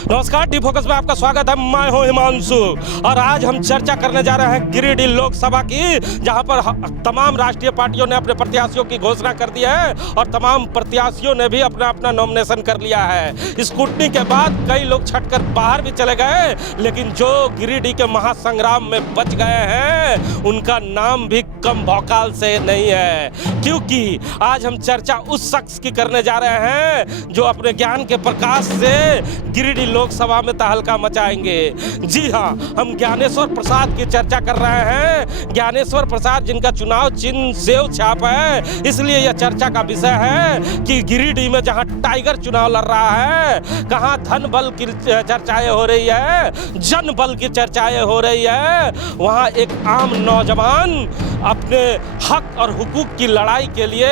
नमस्कार, D focus में आपका स्वागत है। मैं हूं हिमांशु और आज हम चर्चा करने जा रहे हैं गिरिडीह लोकसभा की, जहां पर तमाम राष्ट्रीय पार्टियों ने अपने प्रत्याशियों की घोषणा कर दी है और तमाम प्रत्याशियों ने भी अपना अपना नॉमिनेशन कर लिया है। स्क्रूटनी के बाद कई लोग छटकर बाहर भी चले गए, लेकिन जो गिरिडीह के महासंग्राम में बच गए हैं उनका नाम भी कम भौकाल से नहीं है, क्योंकि आज हम चर्चा उस शख्स की करने जा रहे हैं जो अपने ज्ञान के प्रकाश से गिरिडीह लोकसभा में तहलका मचाएंगे। जी हाँ, हम ज्ञानेश्वर प्रसाद की चर्चा कर रहे हैं। ज्ञानेश्वर प्रसाद जिनका चुनाव चिन्ह सेव छाप है, इसलिए यह चर्चा का विषय है कि गिरिडीह में जहां टाइगर चुनाव लड़ रहा है, कहां धन बल की चर्चाएं हो रही है, जन बल की चर्चाएं हो रही है, वहां एक आम नौजवान अपने हक और हुकूक की लड़ाई के लिए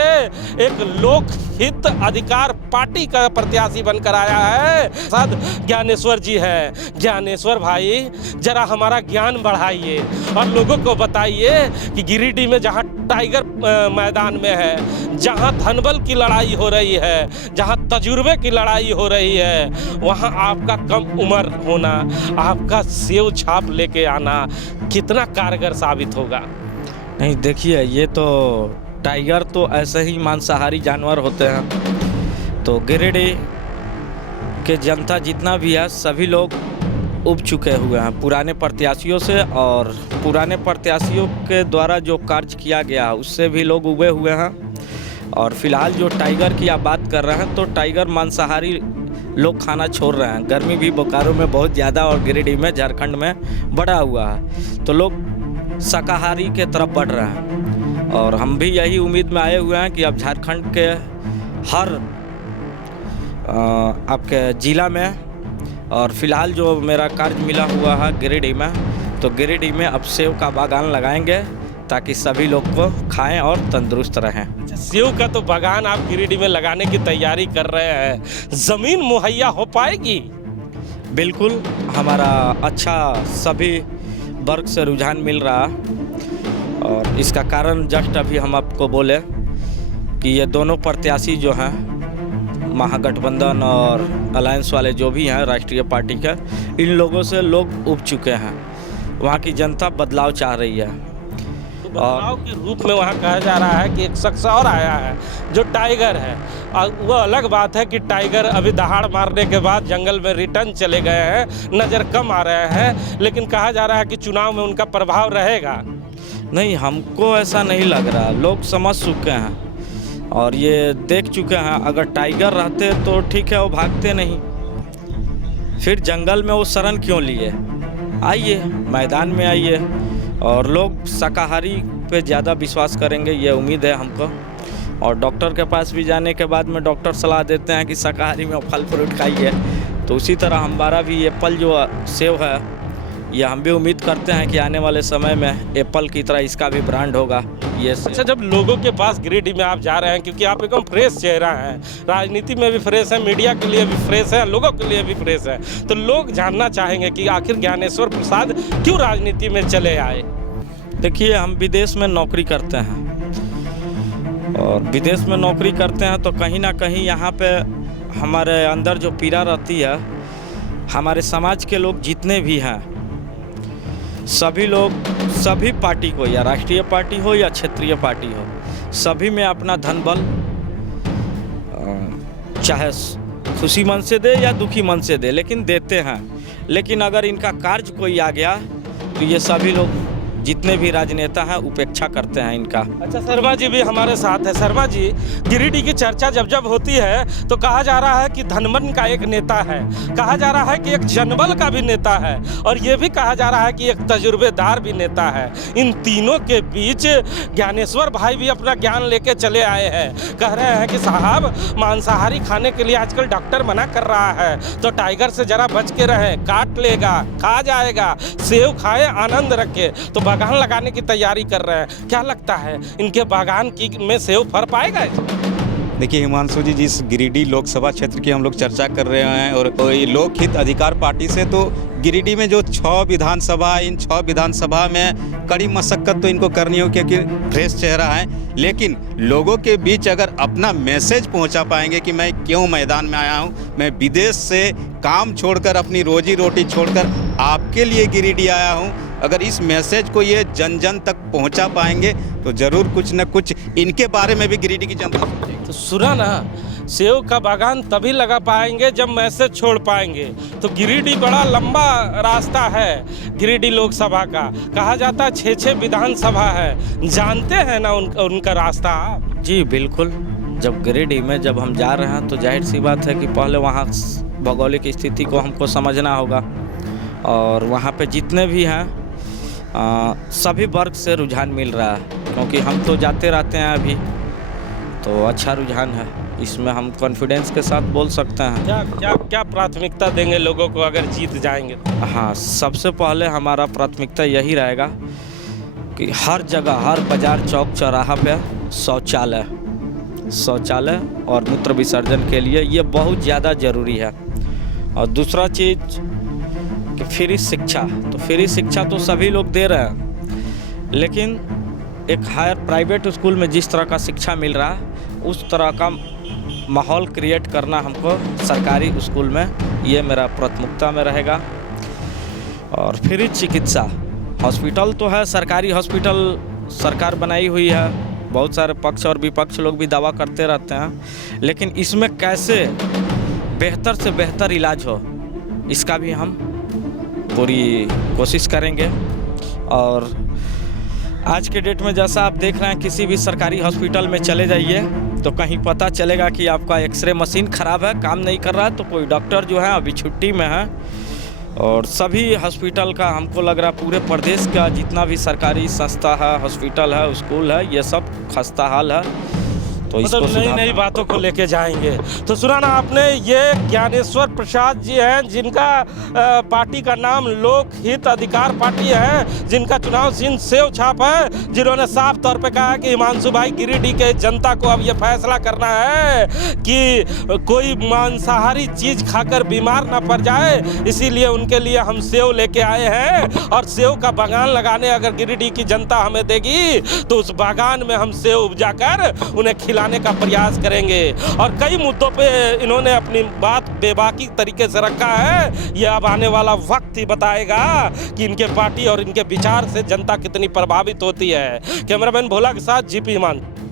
एक लोकहित अधिकार पार्टी का प्रत्याशी बनकर आया है। साथ ज्ञानेश्वर जी है। ज्ञानेश्वर भाई, जरा हमारा ज्ञान बढ़ाइए और लोगों को बताइए कि गिरिडीह में जहां टाइगर मैदान में है, जहां धनबल की लड़ाई हो रही है, जहां तजुर्बे की लड़ाई हो रही है, वहां आपका कम उम्र होना, आपका सेव छाप लेके आना कितना कारगर साबित होगा? नहीं, देखिए, ये तो टाइगर तो ऐसे ही मांसाहारी जानवर होते हैं। तो गिरिडीह के जनता जितना भी है, सभी लोग उब चुके हुए हैं पुराने प्रत्याशियों से, और पुराने प्रत्याशियों के द्वारा जो कार्य किया गया उससे भी लोग उबे हुए हैं। और फिलहाल जो टाइगर की आप बात कर रहे हैं, तो टाइगर मांसाहारी लोग खाना छोड़ रहे हैं। गर्मी भी बोकारो में बहुत ज़्यादा और गिरिडीह में, झारखंड में बढ़ा हुआ है, तो लोग शाकाहारी के तरफ बढ़ रहे हैं। और हम भी यही उम्मीद में आए हुए हैं कि अब झारखंड के हर आपके ज़िला में, और फिलहाल जो मेरा कार्य मिला हुआ है गिरिडीह में, तो गिरिडीह में अब सेव का बागान लगाएंगे ताकि सभी लोग को खाएं और तंदुरुस्त रहें। अच्छा, सेव का तो बागान आप गिरिडीह में लगाने की तैयारी कर रहे हैं, ज़मीन मुहैया हो पाएगी? बिल्कुल, हमारा अच्छा सभी वर्ग से रुझान मिल रहा, और इसका कारण जस्ट अभी हम आपको बोले कि ये दोनों प्रत्याशी जो हैं, महागठबंधन और अलायंस वाले जो भी हैं राष्ट्रीय पार्टी के, इन लोगों से लोग उब चुके हैं। वहाँ की जनता बदलाव चाह रही है। तो बदलाव के रूप में वहाँ कहा जा रहा है कि एक शख्स और आया है जो टाइगर है, और वो अलग बात है कि टाइगर अभी दहाड़ मारने के बाद जंगल में रिटर्न चले गए हैं, नज़र कम आ रहे हैं, लेकिन कहा जा रहा है कि चुनाव में उनका प्रभाव रहेगा। नहीं, हमको ऐसा नहीं लग रहा। लोग समझ चुके हैं और ये देख चुके हैं, अगर टाइगर रहते तो ठीक है, वो भागते नहीं, फिर जंगल में वो शरण क्यों लिए? आइए, मैदान में आइए, और लोग शाकाहारी पे ज़्यादा विश्वास करेंगे, ये उम्मीद है हमको। और डॉक्टर के पास भी जाने के बाद में डॉक्टर सलाह देते हैं कि शाकाहारी में फल फ्रूट खाइए, तो उसी तरह हमारा भी एप्पल जो सेव है, ये हम भी उम्मीद करते हैं कि आने वाले समय में एप्पल की तरह इसका भी ब्रांड होगा। ये अच्छा, जब लोगों के पास गिरिडीह में आप जा रहे हैं, क्योंकि आप एकदम फ्रेश चेहरा हैं, राजनीति में भी फ्रेश है, मीडिया के लिए भी फ्रेश है, लोगों के लिए भी फ्रेश है, तो लोग जानना चाहेंगे कि आखिर ज्ञानेश्वर प्रसाद क्यों राजनीति में चले आए? देखिए, हम विदेश में नौकरी करते हैं, और विदेश में नौकरी करते हैं तो कहीं ना कहीं यहाँ पे हमारे अंदर जो पीड़ा रहती है, हमारे समाज के लोग जितने भी हैं, सभी लोग, सभी पार्टी को, या राष्ट्रीय पार्टी हो या क्षेत्रीय पार्टी हो, सभी में अपना धन बल चाहे खुशी मन से दे या दुखी मन से दे, लेकिन देते हैं। लेकिन अगर इनका कार्य कोई आ गया तो ये सभी लोग, जितने भी राजनेता हैं, उपेक्षा करते हैं इनका। अच्छा, शर्मा जी भी हमारे साथ है। शर्मा जी, गिरिडीह की चर्चा जब जब होती है तो कहा जा रहा है कि धनबल का एक नेता है, कहा जा रहा है कि एक जनबल का भी नेता है, और ये भी कहा जा रहा है कि एक तजुर्बेदार भी नेता है। इन तीनों के बीच ज्ञानेश्वर भाई भी अपना ज्ञान लेके चले आए हैं। कह रहे हैं कि साहब, मांसाहारी खाने के लिए आजकल डॉक्टर मना कर रहा है, तो टाइगर से जरा बच के रहें, काट लेगा, खा जाएगा, सेव खाए, आनंद रखे। तो बागान लगाने की तैयारी कर रहे हैं, क्या लगता है इनके बागान की में सेव फर पाएगा? देखिए हिमांशु जी, जिस गिरिडीह लोकसभा क्षेत्र की हम लोग चर्चा कर रहे हैं, और ये लोकहित अधिकार पार्टी से तो गिरिडीह में जो 6 विधानसभा, इन 6 विधानसभा में कड़ी मशक्कत तो इनको करनी हो क्योंकि फ्रेश चेहरा है, लेकिन लोगों के बीच अगर अपना मैसेज पहुंचा पाएंगे कि मैं क्यों मैदान में आया हूं, मैं विदेश से काम छोड़कर, अपनी रोजी रोटी छोड़कर आपके लिए गिरिडीह आया हूं, अगर इस मैसेज को ये जन जन तक पहुंचा पाएंगे तो ज़रूर कुछ न कुछ इनके बारे में भी गिरिडीह की जनता सोचेगी। तो सुना ना, सेव का बागान तभी लगा पाएंगे जब मैसेज छोड़ पाएंगे। तो गिरिडीह बड़ा लंबा रास्ता है, गिरिडीह लोकसभा का कहा जाता है 6 विधानसभा है, जानते हैं ना उनका रास्ता आप? जी बिल्कुल। जब गिरिडीह में जब हम जा रहे हैं तो जाहिर सी बात है कि पहले वहाँ भौगोलिक स्थिति को हमको समझना होगा, और वहाँ पे जितने भी हैं सभी वर्ग से रुझान मिल रहा है, क्योंकि हम तो जाते रहते हैं अभी, तो अच्छा रुझान है, इसमें हम कॉन्फिडेंस के साथ बोल सकते हैं। क्या क्या क्या प्राथमिकता देंगे लोगों को अगर जीत जाएंगे तो? हाँ, सबसे पहले हमारा प्राथमिकता यही रहेगा कि हर जगह, हर बाजार चौक चौराहा पे शौचालय और मूत्र विसर्जन के लिए ये बहुत ज़्यादा ज़रूरी है। और दूसरा चीज़ कि फ्री शिक्षा, तो फ्री शिक्षा तो सभी लोग दे रहे हैं, लेकिन एक हायर प्राइवेट स्कूल में जिस तरह का शिक्षा मिल रहा है उस तरह का माहौल क्रिएट करना हमको सरकारी स्कूल में, ये मेरा प्राथमिकता में रहेगा। और फ्री चिकित्सा, हॉस्पिटल तो है, सरकारी हॉस्पिटल सरकार बनाई हुई है, बहुत सारे पक्ष और विपक्ष लोग भी दावा करते रहते हैं, लेकिन इसमें कैसे बेहतर से बेहतर इलाज हो इसका भी हम पूरी कोशिश करेंगे। और आज के डेट में जैसा आप देख रहे हैं, किसी भी सरकारी हॉस्पिटल में चले जाइए तो कहीं पता चलेगा कि आपका एक्सरे मशीन ख़राब है, काम नहीं कर रहा है, तो कोई डॉक्टर जो है अभी छुट्टी में है। और सभी हॉस्पिटल का हमको लग रहा है पूरे प्रदेश का जितना भी सरकारी संस्था है, हॉस्पिटल है, स्कूल है, ये सब खस्ता हाल है। तो इसको मतलब नई नई बातों को लेके जाएंगे। तो सुना ना आपने, ये ज्ञानेश्वर प्रसाद जी हैं, जिनका पार्टी का नाम लोक हित अधिकार पार्टी है, जिनका चुनाव चिन्ह सेव छाप है, जिन्होंने साफ तौर पे कहा कि हिमांशु भाई गिरिडीह के जनता को अब ये फैसला करना है कि कोई मांसाहारी चीज खाकर बीमार ना पड़ जाए, इसीलिए उनके लिए हम सेव लेके आए हैं। और सेव का बागान लगाने अगर गिरिडीह की जनता हमें देगी तो उस बागान में हम सेव उपजाकर उन्हें लाने का प्रयास करेंगे। और कई मुद्दों पे इन्होंने अपनी बात बेबाकी तरीके से रखा है, ये अब आने वाला वक्त ही बताएगा कि इनके पार्टी और इनके विचार से जनता कितनी प्रभावित होती है। कैमरामैन भोला के साथ जीपी हिमांशु।